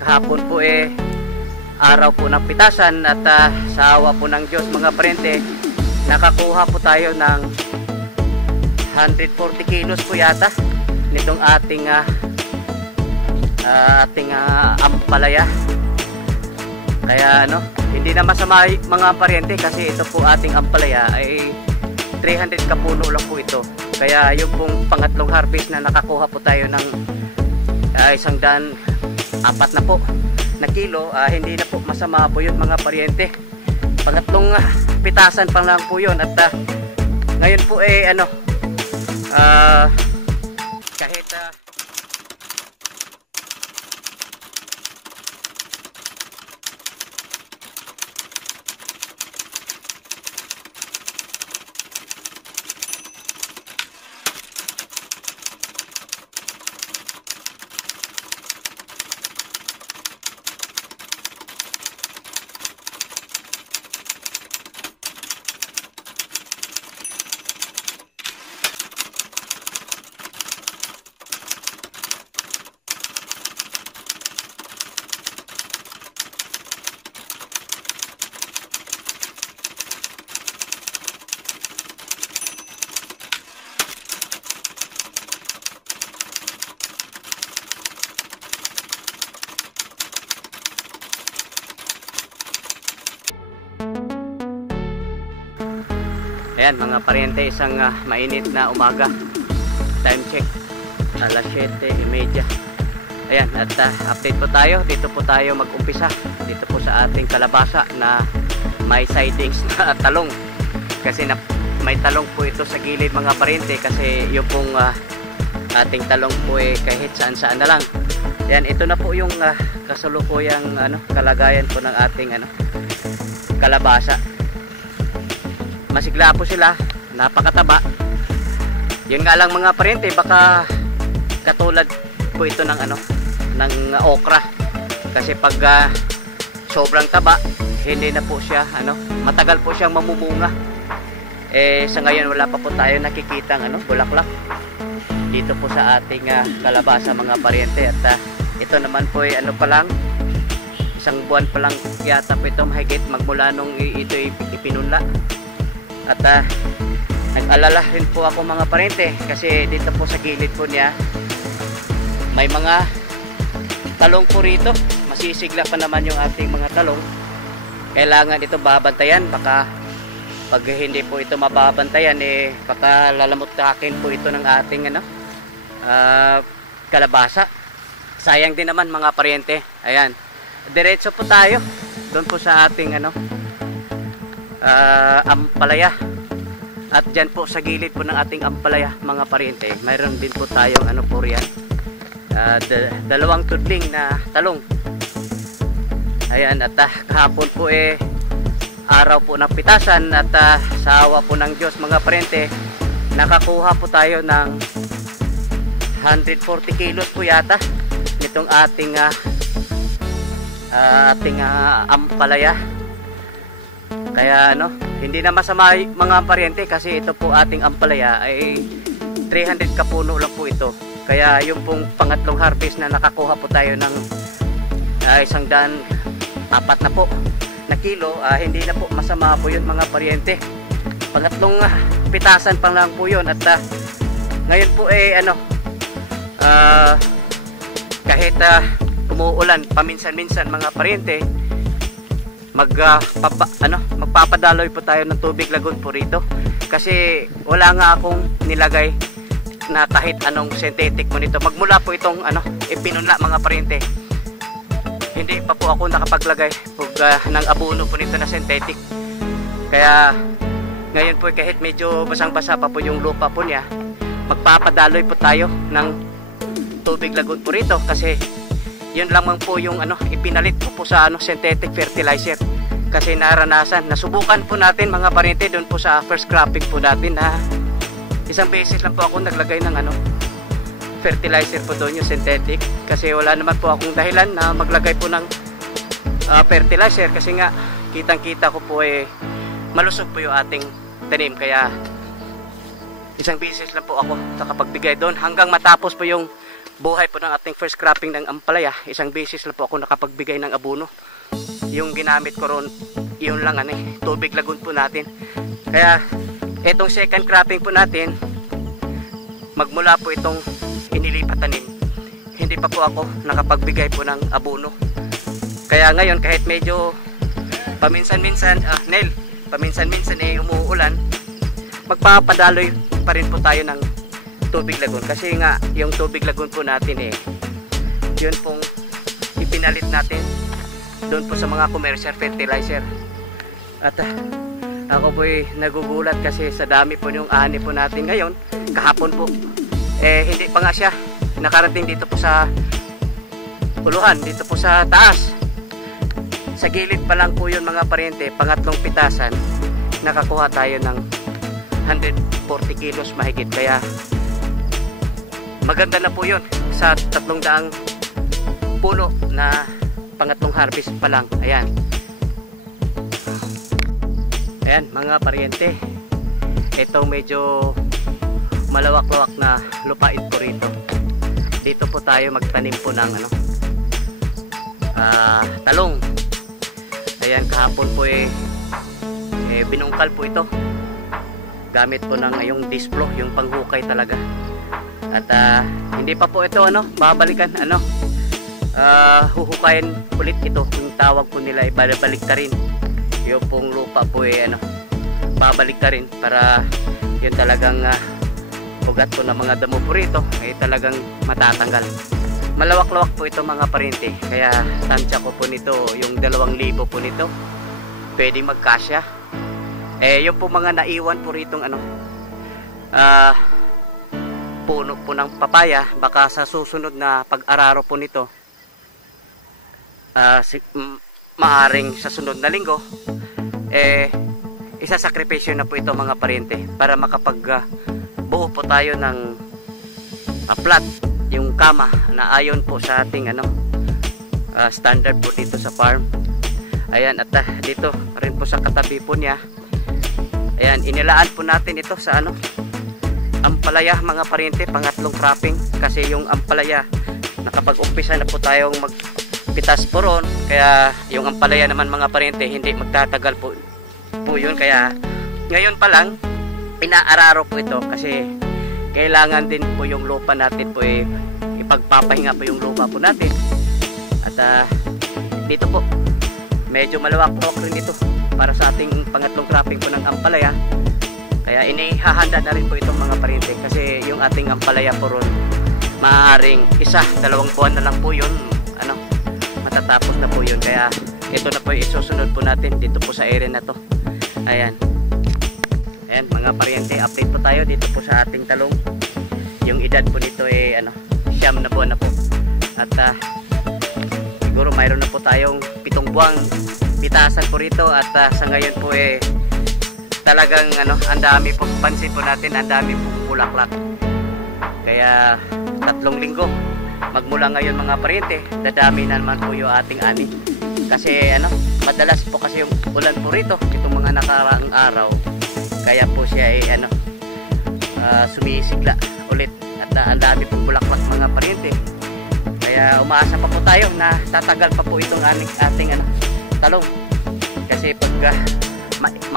Kahapon po araw po ng pitasan at sa awa po ng Diyos mga parente, nakakuha po tayo ng 140 kilos po yata nitong ating ampalaya. Kaya hindi na masama mga parente, kasi ito po ating ampalaya ay 300 kapuno lang po ito. Kaya yung pong pangatlong harvest na nakakuha po tayo ng 104 na po na kilo, hindi na po masama po yun mga pariente. Pangatlong pitasan pa lang po yun. At ngayon po kahit ayan mga pariente, isang mainit na umaga. Time check alas 7:30. Ayan, at update po tayo. Dito po tayo mag-umpisa dito po sa ating kalabasa na may sidings na talong, kasi may talong po ito sa gilid mga pariente, kasi yung pong ating talong po kahit saan na lang. Ayan, ito na po yung kasalukuyang kalagayan po ng ating kalabasa. Masigla po sila, napakataba. Yun nga lang mga pariente, baka katulad po ito ng ng okra, kasi pag sobrang taba, hindi na po siya matagal po siyang mamumunga. Sa ngayon wala pa po tayo nakikitang bulaklak dito po sa ating kalabasa mga pariente. At ito naman po pa lang, isang buwan pa lang yata po ito mahigit magmula nung ito ipinunla. At nag-alala rin po ako mga parente, kasi dito po sa gilid po niya may mga talong po rito. Masisigla pa naman yung ating mga talong. Kailangan ito babantayan, baka pag hindi po ito mababantayan baka lalamutakin po ito ng ating kalabasa. Sayang din naman mga parente. Ayan, diretso po tayo doon po sa ating ampalaya. At dyan po sa gilid po ng ating ampalaya mga pariente, mayroon din po tayong po riyan, dalawang tudling na talong. Ayan, at kahapon po araw po ng pitasan, at sa awa po ng Diyos mga pariente, nakakuha po tayo ng 140 kilos po yata nitong ating ampalaya. Kaya hindi na masama mga pariente, kasi ito po ating ampalaya ay 300 kapuno lang po ito. Kaya yung pong pangatlong harvest na nakakuha po tayo ng 104 na po na kilo, hindi na po masama po yun mga pariente. Pangatlong pitasan pa lang po yun. At ngayon po kahit umuulan paminsan-minsan mga pariente, magpapadaloy po tayo ng tubig lagun po rito, kasi wala nga akong nilagay na kahit anong synthetic mo nito. Magmula po itong ipinunla mga pariente, hindi pa po ako nakapaglagay ng abono po nito na synthetic. Kaya ngayon po kahit medyo basang-basa pa po yung lupa po niya, magpapadaloy po tayo ng tubig lagun po rito, kasi yun lamang po yung ipinalit ko po sa synthetic fertilizer. Kasi naranasan, nasubukan po natin mga pariente doon po sa first cropping po natin, na isang beses lang po ako naglagay ng fertilizer po doon, yung synthetic, kasi wala naman po akong dahilan na maglagay po ng fertilizer, kasi nga kitang kita ko po malusog po yung ating tanim. Kaya isang beses lang po ako nakapagbigay doon hanggang matapos po yung buhay po ng ating first cropping ng ampalaya, isang beses lang po ako nakapagbigay ng abono. Yung ginamit ko ron, yun lang tubig lagun po natin. Kaya itong second cropping po natin, magmula po itong inilipat tanim, hindi pa po ako nakapagbigay po ng abono. Kaya ngayon kahit medyo paminsan-minsan, paminsan-minsan umuulan, magpapadaloy pa rin po tayo ng tubig lagun. Kasi nga yung tubig lagun po natin yun pong ipinalit natin doon po sa mga commercial fertilizer. At ako po nagugulat kasi sa dami po yung ani po natin ngayon. Kahapon po hindi pa nga siya nakarating dito po sa uluhan, dito po sa taas. Sa gilid pa lang po yun mga paryente, pangatlong pitasan, nakakuha tayo ng 140 kilos mahigit. Kaya maganda na po yun sa 300 puno na pangatlong harvest pa lang. Ayan mga paryente, ito medyo malawak-lawak na lupain po rito. Dito po tayo magtanim po ng talong. Ayan, kahapon po binungkal po ito gamit po ng yung displo, yung panghukay talaga. At hindi pa po ito babalikan, huhukayin ulit ito. Yung tawag po nila ibabalik ta rin. Yung pong lupa po babalik ta rin para yun talagang ugat po ng mga damo po rito ay talagang matatanggal. Malawak-lawak po ito mga paryente, kaya tansya ko po nito yung 2,000 po nito pwedeng magkasya. Yung po mga naiwan po ritong puno po ng papaya, baka sa susunod na pag-araro po nito maaring sa sunod na linggo isasakripisyo na po ito mga paryente para makapag buo po tayo ng plat, yung kama na ayon po sa ating standard po dito sa farm. Ayan, at dito rin po sa katabi po niya, ayan, inilaan po natin ito sa ampalaya mga paryente, pangatlong cropping. Kasi yung ampalaya nakapag-umpisa na po tayong magpitas po ron, kaya yung ampalaya naman mga paryente hindi magtatagal po yun. Kaya ngayon pa lang inaararo po ito kasi kailangan din po yung lupa natin po ipagpapahinga po yung lupa po natin. At dito po medyo malawak-lawak rin ito para sa ating pangatlong cropping po ng ampalaya. Kaya inihahanda na rin po itong mga paryente kasi yung ating ampalaya po ron maaaring 1-2 buwan na lang po yun matatapos na po yun. Kaya ito na po isusunod po natin dito po sa area na to. Ayan mga paryente, update po tayo dito po sa ating talong. Yung edad po nito 9 na buwan na po. At siguro mayroon na po tayong 7 buwang pitasan po rito. At sa ngayon po talagang ang dami po, pansin po natin, ang dami po bulaklak. Kaya 3 linggo magmula ngayon mga paryente, dadami na naman po yung ating ani. Kasi madalas po kasi yung ulan po rito itong mga nakaraang araw, kaya po siya sumisigla ulit. At ang dami pong bulaklak mga paryente. Kaya umaasa pa po tayo na tatagal pa po itong ating talong. Kasi pag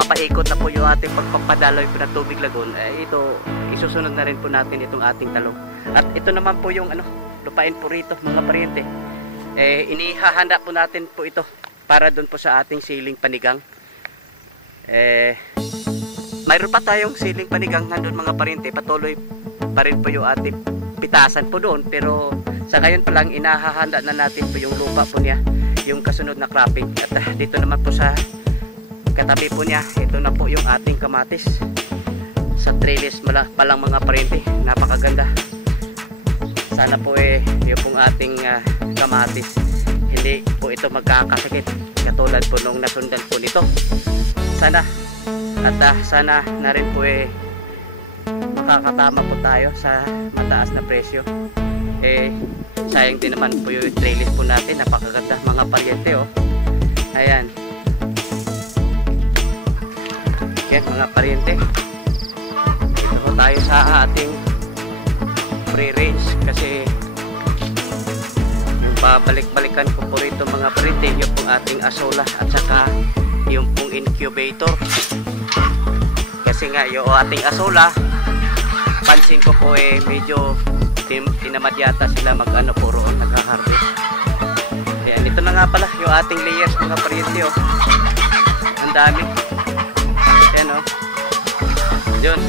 mapaikot na po yung ating pagpapadaloy po ng tubig lagun, ito isusunod na rin po natin itong ating talong. At ito naman po yung lupain po rito mga paryente, inihahanda po natin po ito para doon po sa ating siling panigang. Mayroon pa tayong siling panigang nandun mga paryente, patuloy pa rin po yung ating pitasan po doon. Pero sa ngayon pa lang inahahanda na natin po yung lupa po niya, yung kasunod na cropping. At dito naman po sa katabi po niya, ito na po yung ating kamatis sa trellis pa lang mga paryente, napakaganda. Sana po yung pong ating kamatis hindi po ito magkakasakit katulad po nung nasundan po nito. Sana at sana na rin po makakatama po tayo sa mataas na presyo. Sayang din naman po yung trellis po natin, napakaganda mga paryente Ayan mga paryente, dito po tayo sa ating free range kasi babalik-balikan ko po rito mga parente yung pong ating asola at saka yung pong incubator. Kasi nga yung ating asola, pansin ko po medyo tinamad yata sila mag-ano po roon, nag-harvest. Ayan, ito na nga pala yung ating layers mga parente. Ang dami. Ayan yun.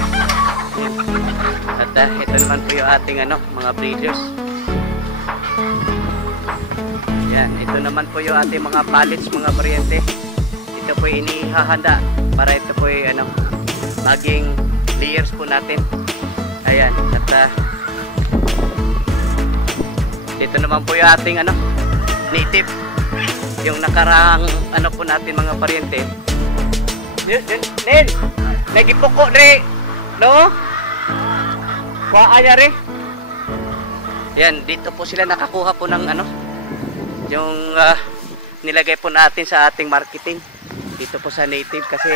At ito naman po yung ating mga breeders. Yan, ito naman po yung ating mga pallets mga parente. Ito po inihahanda para ito po maging layers po natin. Ayan, at dito naman po yung ating native. Yung nakaraang po natin mga parente. Nen, nagipoko re. No? Paaya re. Yan, dito po sila nakakuha po ng yung nilagay po natin sa ating marketing. Dito po sa native kasi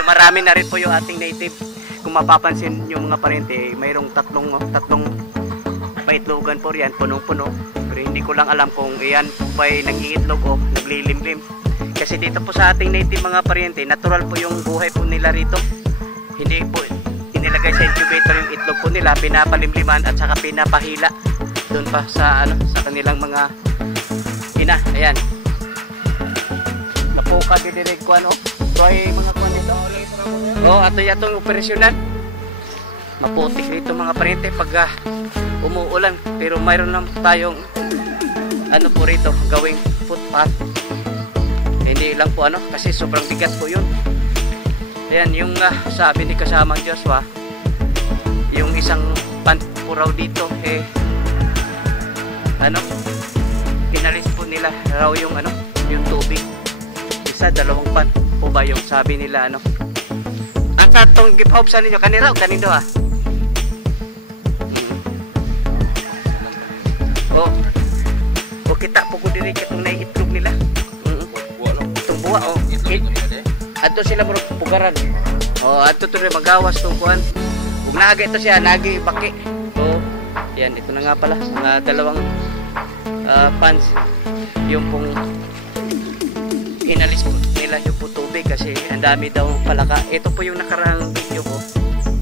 dumarami na rin po yung ating native. Kung mapapansin yung mga parente, mayroong tatlong paitlogan po riyan, punong-puno. Pero hindi ko lang alam kung iyan po ay nag-iitlog o naglilimlim. Kasi dito po sa ating native mga parente, natural po yung buhay po nila rito. Hindi po inilagay sa incubator yung itlog po nila, pinapalimliman at saka pinapahila doon pa sa sa kanilang mga ina. Ayan. Napuka didirig ko So ay mga kuwan dito. Ato yatong operasyonan. Maputik rito mga parente pag umuulan. Pero mayroon naman tayong po rito gawing footpath. Hindi lang po kasi sobrang bigat po yun. Ayan yung sabi ni kasamang Joshua, yung isang pan po raw dito inalis po nila raw yung yung tubig. Isa, dalawang pan po ba yung sabi nila ang tatong gipahopsan ninyo kanina o kanindo kita po ko diri katong naiitlog nila. Itong buwa adto sila murag pugaran. Adto to rin magawas tong kuan. Ug naga ito siya, nagi baki. Yan, ito na nga pala mga dalawang pans yung pong inalis po nila yung po tubig kasi ang dami daw palaka. Ito po yung nakarang video ko.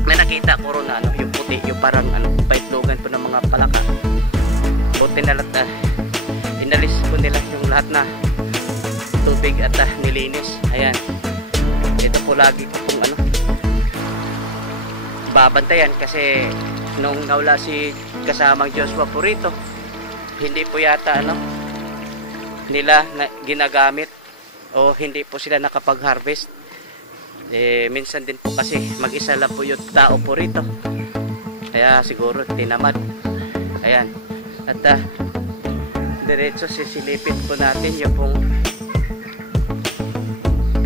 May nakita ko ron na yung puti, yung parang paitlogan po ng mga palaka. Buti na lahat inalis po nila yung lahat na tubig at nilinis. Ayan. Ito po lagi ko pong babantayan kasi nung nawala si kasamang Joshua po rito, hindi po yata nila ginagamit o hindi po sila nakapag-harvest. Minsan din po kasi mag-isa lang po yung tao po rito. Kaya siguro tinamad. Ayan. At diretso sisilipin po natin yung pong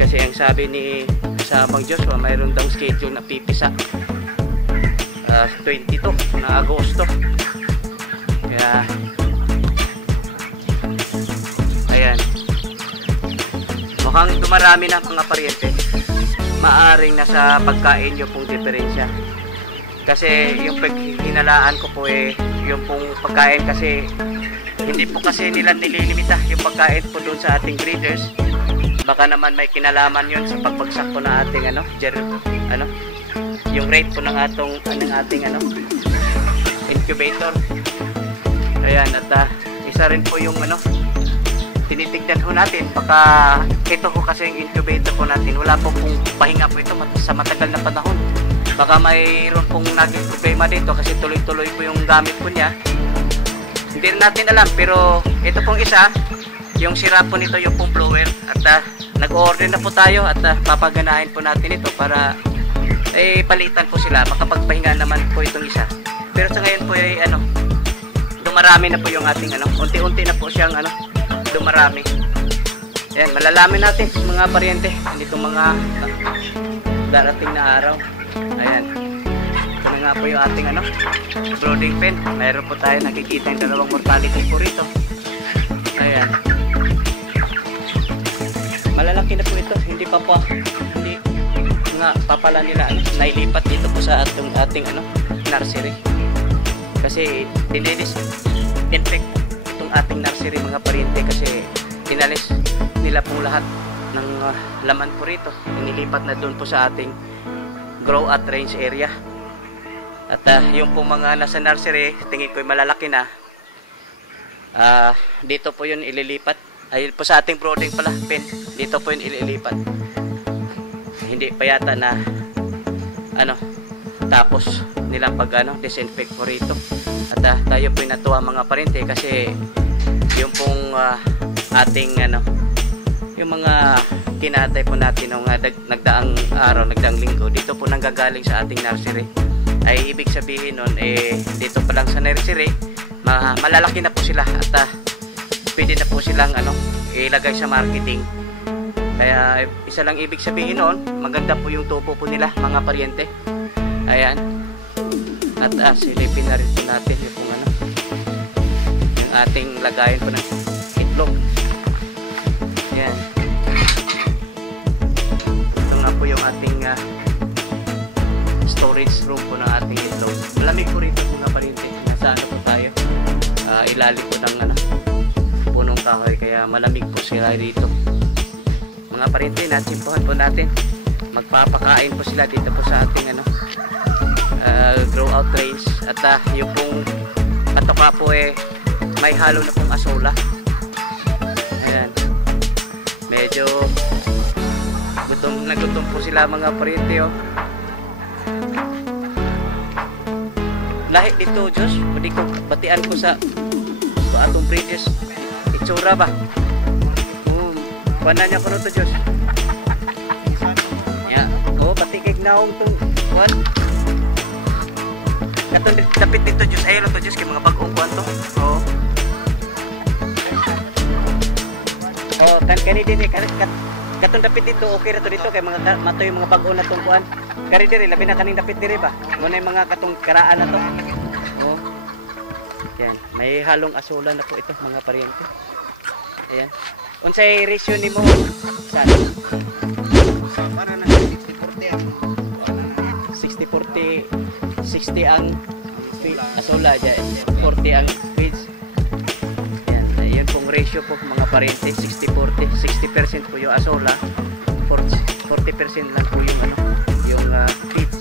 kasi ang sabi ni kasamang Joshua mayroon daw schedule na pipisa 22 na Agosto. Kaya ayan, mukhang dumarami na mga paryente. Maaring nasa pagkain yung pong diferensya kasi yung hinalaan ko po yung pong pagkain kasi hindi po kasi nila nililimita yung pagkain po doon sa ating breeders. Baka naman may kinalaman yun sa pagbagsak po na ating yung rate po ng ating incubator. Ayan, at isa rin po yung tinitignan po natin. Baka ito po kasi yung incubator po natin, wala po pong pahinga po ito sa matagal na panahon. Baka mayroon pong naging problema dito kasi tuloy-tuloy po yung gamit po niya. Hindi rin natin alam, pero ito pong isa, yung sira po nito yung pong blower. At nag-order na po tayo at papaganahin po natin ito para palitan po sila. Makapagpahinga naman po itong isa. Pero sa ngayon po dumarami na po yung ating unti-unti na po siyang dumarami. Ayan, malalamin natin mga paryente nitong mga darating na araw. Ayan. Ito na nga po yung ating brooding pen. Mayroon po tayo nakikita yung dalawang mortality po rito. Ayan. Malalaki na po ito. Hindi nga papala nila nailipat dito po sa ating nursery. Kasi dinidisinfect itong ating nursery mga pariente kasi inalis nila po lahat ng laman po rito. Inilipat na doon po sa ating grow at range area. At yung po mga nasa nursery, tingin ko malalaki na. Dito po yun ililipat. Ay po sa ating brooding pala, pen. Dito po yun ililipat. Hindi pa yata na tapos nilang pag disinfect po rito. At tayo po natuwa mga parente kasi yung pong ating yung mga kinatay po natin nung nagdaang araw, nagdaang linggo, dito po nanggagaling sa ating nursery. Ay ibig sabihin nun, dito pa lang sa nursery, malalaki na po sila at pwede na po silang ilagay sa marketing. Kaya isa lang ibig sabihin nun, maganda po yung tubo po nila mga paryente. Ayan. At silipin na rin po natin yung yung ating lagayan po ng itlog. Ayan. Ito nga po yung ating storage room po ng ating itlog. Malamig po rito mga paryente. Nasa po tayo. Ilalim po ng punong kahoy kaya malamig po sila dito. Mga paryente, natsimpuhan po natin. Magpapakain po sila dito po sa ating grow out range. At yung pong katoka po may halo na pong asola. Ayan. Medyo gutom na gutom po sila mga paryente. Lahi dito Diyos, pwede ko batian ko sa atong previous itsura ba. Kuhanan niya ko na ito Diyos. Yeah. Batikig na akong itong kuhan. Katong dapit dito Diyos. Ayun ito Diyos, kaya mga bagong kuhan ito. Kani din katong dapit dito, okay na ito dito, kaya mato yung mga bagong na itong kuhan. Kari diri, labi na kaning dapit diri ba? Muna yung mga katong karaan na ito. Yan, may halong asola na po ito mga paryente. Ayan. Unsay ratio nimo? Saan? Para na 60-40. 60 ang asola dyan. 40 ang feeds. Ayan. Yun pong ratio po mga paryente. 60-40. 60% po yung asola. 40% lang po yung yung feeds.